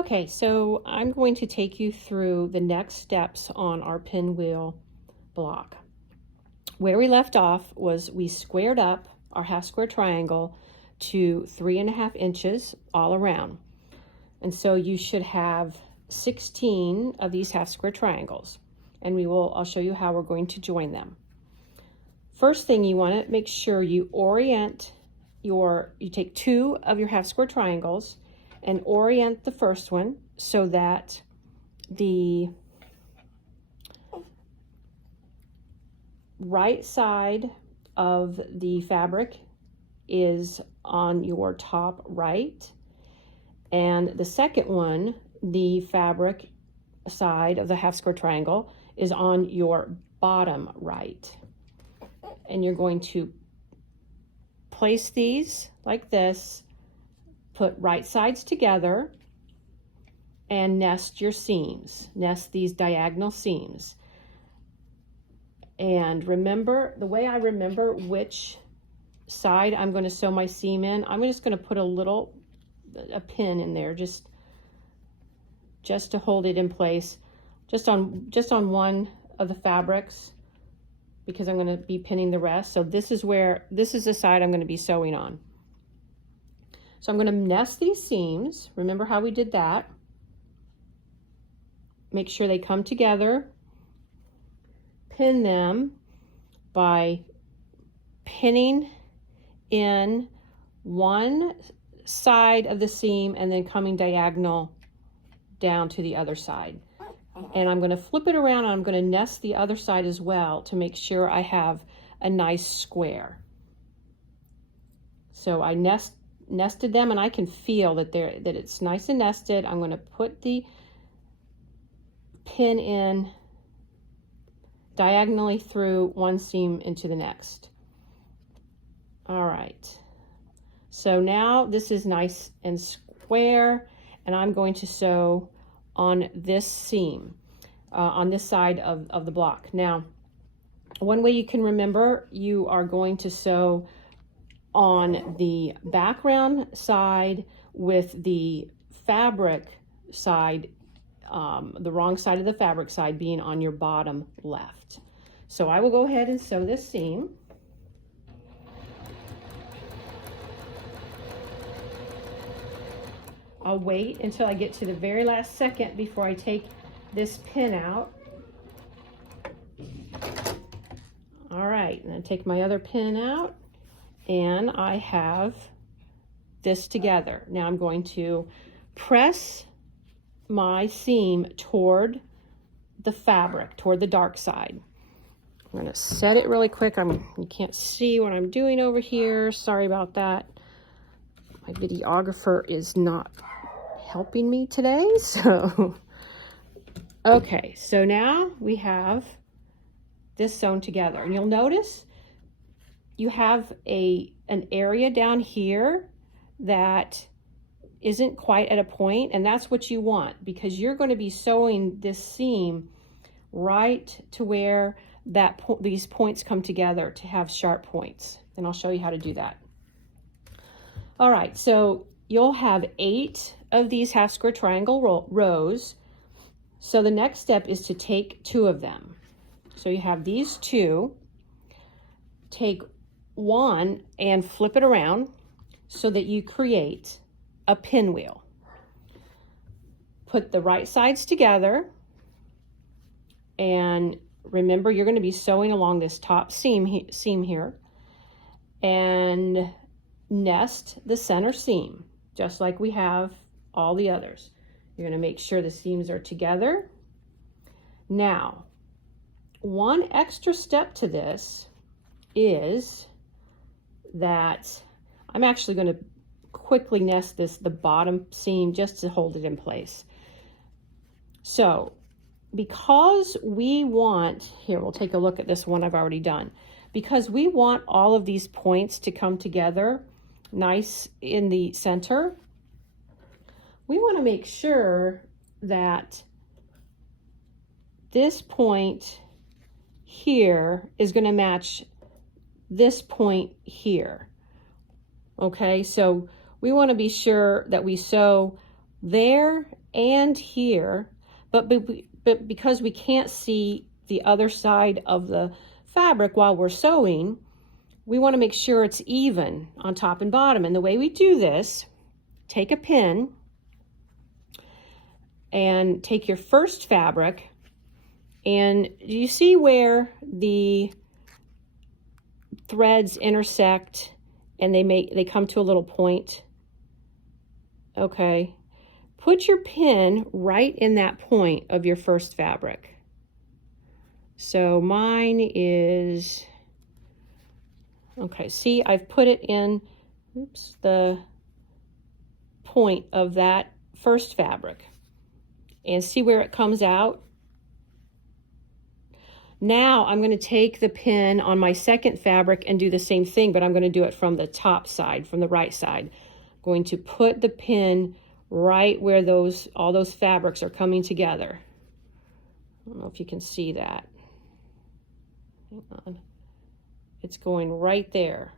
Okay, so I'm going to take you through the next steps on our pinwheel block. Where we left off was we squared up our half square triangle to 3.5 inches all around. And so you should have 16 of these half square triangles. And I'll show you how we're going to join them. First thing, you want to make sure you orient you take 2 of your half square triangles and orient the first one so that the right side of the fabric is on your top right, and the second one, the fabric side of the half square triangle, is on your bottom right. And you're going to place these like this, put right sides together, and nest your seams. Nest these diagonal seams. And remember, the way I remember which side I'm going to sew my seam in, I'm just going to put a pin in there just to hold it in place, just on one of the fabrics, because I'm going to be pinning the rest. So this is the side I'm going to be sewing on. So I'm going to nest these seams. Remember how we did that. Make sure they come together. Pin them by pinning in one side of the seam and then coming diagonal down to the other side. And I'm going to flip it around and I'm going to nest the other side as well to make sure I have a nice square. So I nested them, and I can feel that it's nice and nested. I'm going to put the pin in diagonally through one seam into the next. All right, so now this is nice and square, and I'm going to sew on this seam, on this side of the block. Now, one way you can remember, you are going to sew on the background side with the fabric side, the wrong side of the fabric side being on your bottom left. So I will go ahead and sew this seam. I'll wait until I get to the very last second before I take this pin out. All right, and I take my other pin out, and I have this together. Now I'm going to press my seam toward the fabric, toward the dark side. I'm going to set it really quick. You can't see what I'm doing over here. Sorry about that. My videographer is not helping me today, so okay, so now we have this sewn together, and you'll notice you have an area down here that isn't quite at a point, and that's what you want, because you're going to be sewing this seam right to where these points come together to have sharp points, and I'll show you how to do that. All right, so you'll have 8 of these half square triangle rows. So the next step is to take 2 of them. So you have these 2, take one and flip it around so that you create a pinwheel. Put the right sides together, and remember, you're going to be sewing along this top seam here, and nest the center seam just like we have all the others. You're going to make sure the seams are together. Now, one extra step to this is that I'm actually going to quickly nest the bottom seam just to hold it in place. So because we want, here, we'll take a look at this one I've already done. Because we want all of these points to come together nice in the center, we want to make sure that this point here is going to match this point here. Okay, so we want to be sure that we sew there and here, but because we can't see the other side of the fabric while we're sewing, we want to make sure it's even on top and bottom. And the way we do this, take a pin and take your first fabric, and you see where the threads intersect and they come to a little point. Okay, put your pin right in that point of your first fabric. So mine is, okay, see, I've put it in, oops, the point of that first fabric, and see where it comes out. Now I'm going to take the pin on my second fabric and do the same thing, but I'm going to do it from the top side, from the right side. I'm going to put the pin right where all those fabrics are coming together. I don't know if you can see that. Hang on. It's going right there.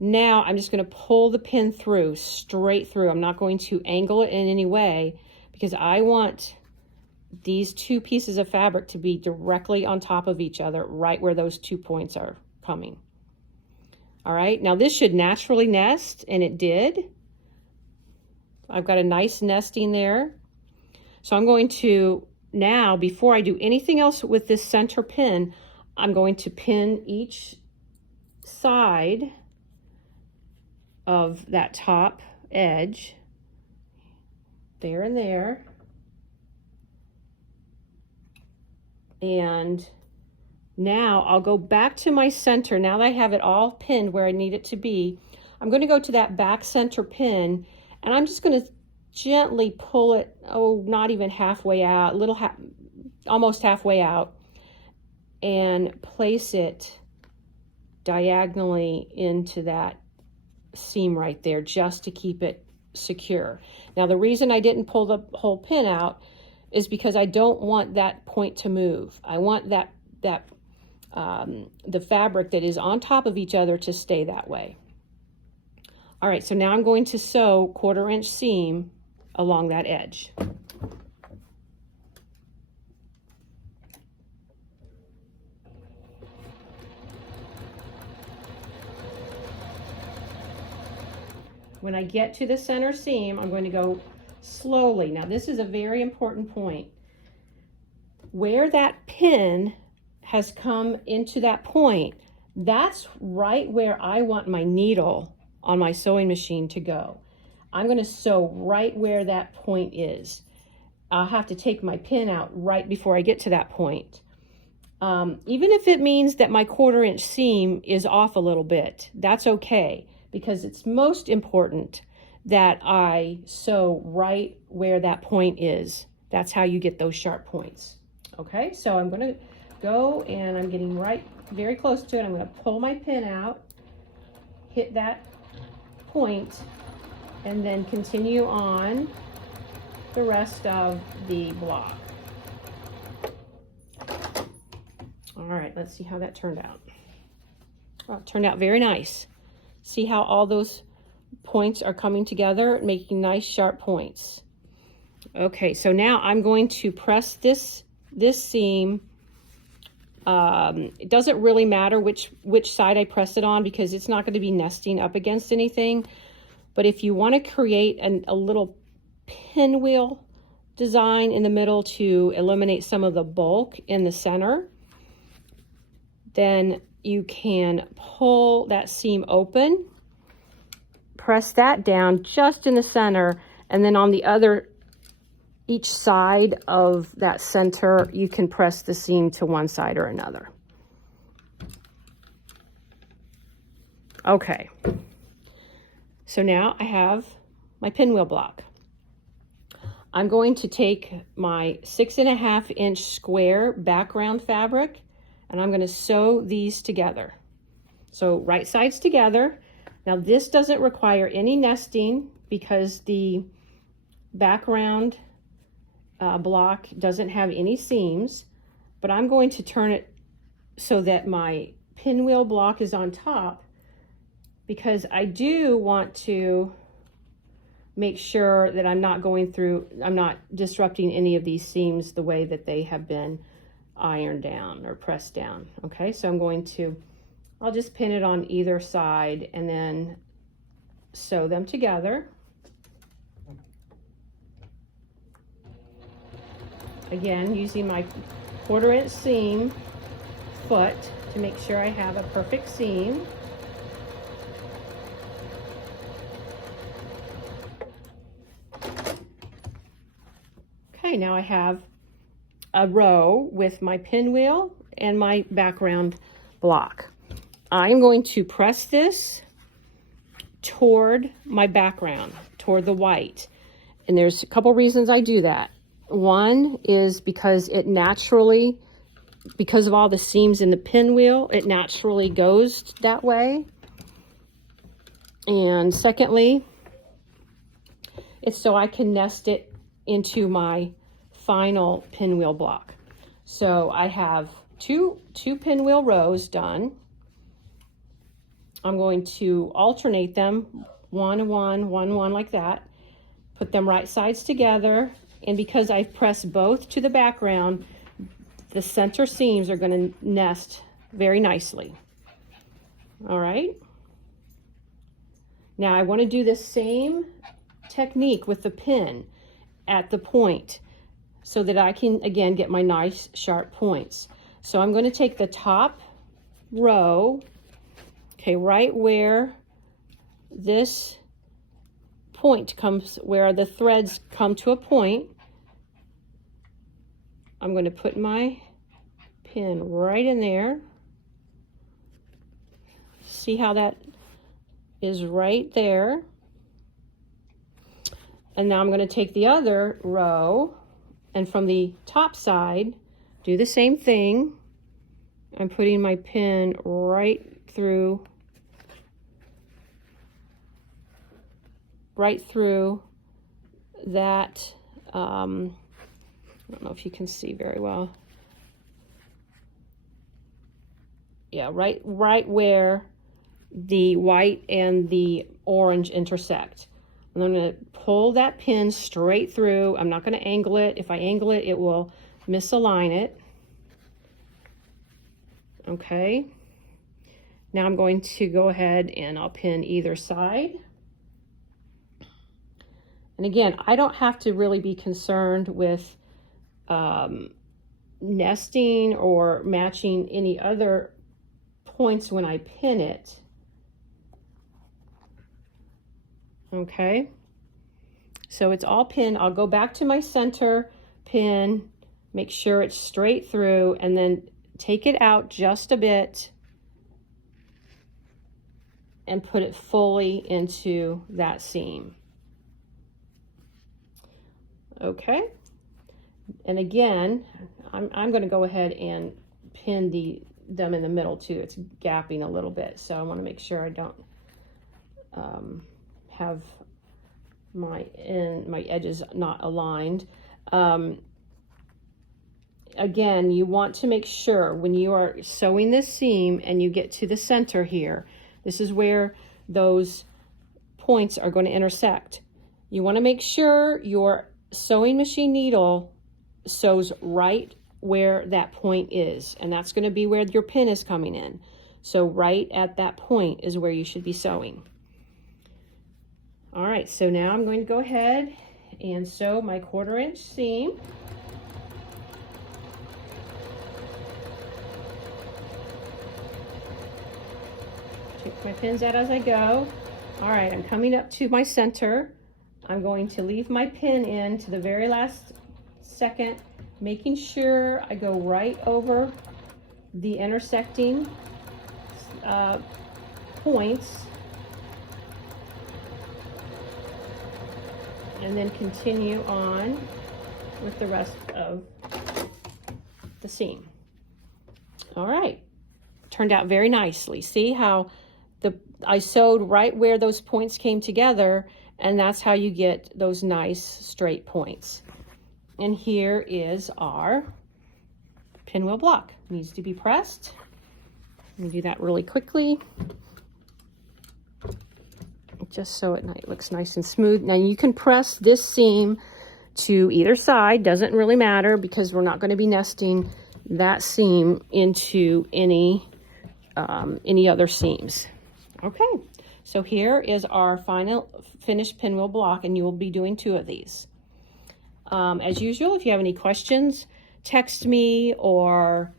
Now I'm just going to pull the pin through, straight through. I'm not going to angle it in any way because I want these two pieces of fabric to be directly on top of each other, right where those 2 points are coming. All right, now this should naturally nest, and it did. I've got a nice nesting there. So I'm going to, now, before I do anything else with this center pin, I'm going to pin each side of that top edge, there and there. And now I'll go back to my center. Now that I have it all pinned where I need it to be, I'm going to go to that back center pin, and I'm just going to gently pull it, not even halfway out, almost halfway out, and place it diagonally into that seam right there, just to keep it secure. Now the reason I didn't pull the whole pin out is because I don't want that point to move. I want the fabric that is on top of each other to stay that way. All right, so now I'm going to sew 1/4 inch seam along that edge. When I get to the center seam, I'm going to go slowly. Now this is a very important point. Where that pin has come into that point, that's right where I want my needle on my sewing machine to go. I'm going to sew right where that point is. I'll have to take my pin out right before I get to that point. Even if it means that my 1/4 inch seam is off a little bit, that's okay, because it's most important that I sew right where that point is. That's how you get those sharp points. Okay, so I'm going to go, and I'm getting very close to it. I'm going to pull my pin out, hit that point, and then continue on the rest of the block. All right, let's see how that turned out. Well, it turned out very nice. See how all those points are coming together, making nice sharp points. Okay, so now I'm going to press this seam. It doesn't really matter which side I press it on, because it's not going to be nesting up against anything. But if you want to create a little pinwheel design in the middle to eliminate some of the bulk in the center, then you can pull that seam open, press that down just in the center, and then on each side of that center, you can press the seam to one side or another. Okay, so now I have my pinwheel block. I'm going to take my 6.5 inch square background fabric, and I'm going to sew these together. So right sides together. Now this doesn't require any nesting because the background block doesn't have any seams, but I'm going to turn it so that my pinwheel block is on top, because I do want to make sure that I'm not disrupting any of these seams the way that they have been ironed down or pressed down. Okay, so I'll just pin it on either side and then sew them together. Again, using my 1/4 inch seam foot to make sure I have a perfect seam. Okay, now I have a row with my pinwheel and my background block. I'm going to press this toward my background, toward the white. And there's a couple reasons I do that. One is because because of all the seams in the pinwheel, it naturally goes that way. And secondly, it's so I can nest it into my final pinwheel block. So I have two pinwheel rows done. I'm going to alternate them, 1 and 1, 1, 1 like that. Put them right sides together, and because I've pressed both to the background, the center seams are going to nest very nicely. All right. Now I want to do the same technique with the pin at the point so that I can again get my nice sharp points. So I'm going to take the top row, okay, right where this point comes, where the threads come to a point. I'm going to put my pin right in there. See how that is right there? And now I'm going to take the other row and from the top side do the same thing. I'm putting my pin right through that I don't know if you can see very well. Yeah, right where the white and the orange intersect. And I'm going to pull that pin straight through. I'm not going to angle it. If I angle it, it will misalign it. Okay. Now I'm going to go ahead and I'll pin either side. And again, I don't have to really be concerned with nesting or matching any other points when I pin it. Okay, so it's all pinned. I'll go back to my center pin, make sure it's straight through, and then take it out just a bit and put it fully into that seam. Okay, and again, I'm going to go ahead and pin them in the middle too. It's gapping a little bit, so I want to make sure I don't have my edges not aligned. Again, you want to make sure when you are sewing this seam and you get to the center here, this is where those points are going to intersect. You want to make sure your sewing machine needle sews right where that point is, and that's going to be where your pin is coming in. So right at that point is where you should be sewing. All right, so now I'm going to go ahead and sew my 1/4 inch seam. Take my pins out as I go. All right, I'm coming up to my center. I'm going to leave my pin in to the very last second, making sure I go right over the intersecting points, and then continue on with the rest of the seam. All right, turned out very nicely. See how I sewed right where those points came together, and that's how you get those nice straight points. And here is our pinwheel block. Needs to be pressed. Let me do that really quickly. just so it looks nice and smooth. Now you can press this seam to either side, doesn't really matter because we're not going to be nesting that seam into any other seams. Okay, so here is our final finished pinwheel block, and you will be doing 2 of these. As usual, if you have any questions, text me or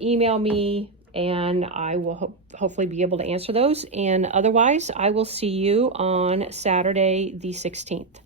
email me, and I will hopefully be able to answer those. And otherwise, I will see you on Saturday the 16th.